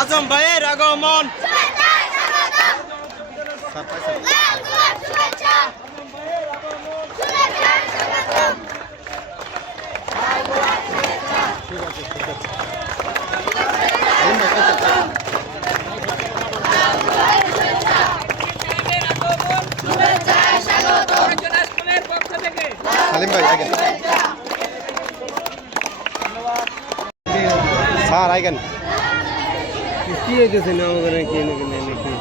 আজম ভাইয়ের আগমন। সালিম ভাই আগে। স্যার আইগেন কি হইতেছে না আমাদের কি নাকি